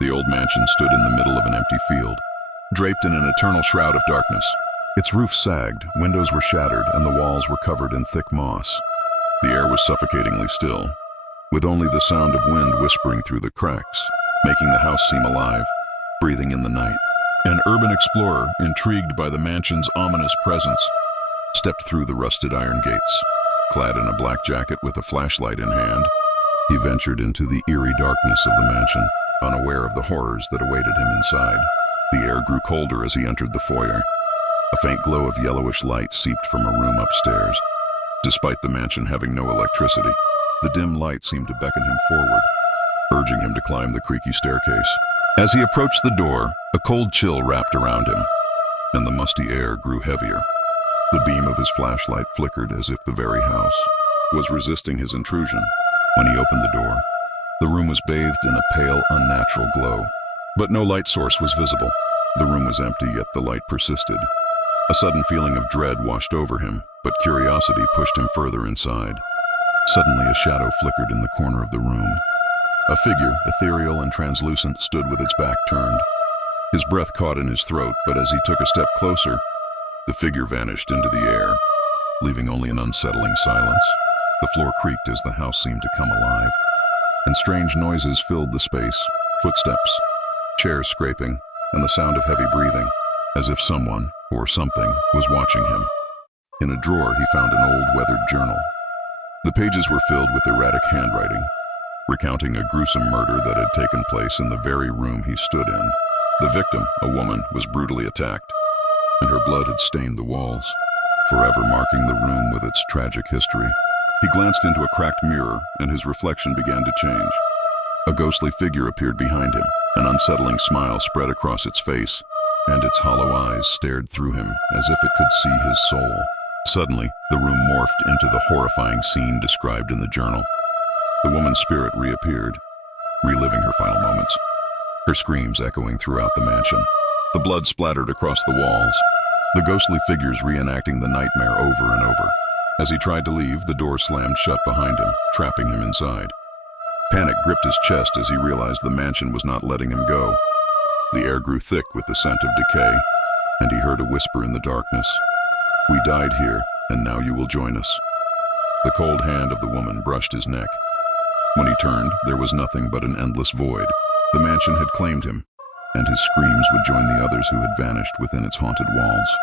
The old mansion stood in the middle of an empty field, draped in an eternal shroud of darkness. Its roof sagged, windows were shattered, and the walls were covered in thick moss. The air was suffocatingly still, with only the sound of wind whispering through the cracks, making the house seem alive, breathing in the night. An urban explorer, intrigued by the mansion's ominous presence, stepped through the rusted iron gates. Clad in a black jacket with a flashlight in hand, he ventured into the eerie darkness of the mansion, unaware of the horrors that awaited him inside. The air grew colder as he entered the foyer. A faint glow of yellowish light seeped from a room upstairs. Despite the mansion having no electricity, the dim light seemed to beckon him forward, urging him to climb the creaky staircase. As he approached the door, a cold chill wrapped around him, and the musty air grew heavier. The beam of his flashlight flickered as if the very house was resisting his intrusion. When he opened the door, the room was bathed in a pale, unnatural glow, but no light source was visible. The room was empty, yet the light persisted. A sudden feeling of dread washed over him, but curiosity pushed him further inside. Suddenly, a shadow flickered in the corner of the room. A figure, ethereal and translucent, stood with its back turned. His breath caught in his throat, but as he took a step closer, the figure vanished into the air, leaving only an unsettling silence. The floor creaked as the house seemed to come alive, and strange noises filled the space. Footsteps, chairs scraping, and the sound of heavy breathing, as if someone or something was watching him. In a drawer, he found an old, weathered journal. The pages were filled with erratic handwriting, recounting a gruesome murder that had taken place in the very room he stood in. The victim, a woman, was brutally attacked, and her blood had stained the walls, forever marking the room with its tragic history. He glanced into a cracked mirror, and his reflection began to change. A ghostly figure appeared behind him. An unsettling smile spread across its face, and its hollow eyes stared through him as if it could see his soul. Suddenly, the room morphed into the horrifying scene described in the journal. The woman's spirit reappeared, reliving her final moments, her screams echoing throughout the mansion. The blood splattered across the walls, the ghostly figures reenacting the nightmare over and over. As he tried to leave, the door slammed shut behind him, trapping him inside. Panic gripped his chest as he realized the mansion was not letting him go. The air grew thick with the scent of decay, and he heard a whisper in the darkness. "We died here, and now you will join us." The cold hand of the woman brushed his neck. When he turned, there was nothing but an endless void. The mansion had claimed him, and his screams would join the others who had vanished within its haunted walls.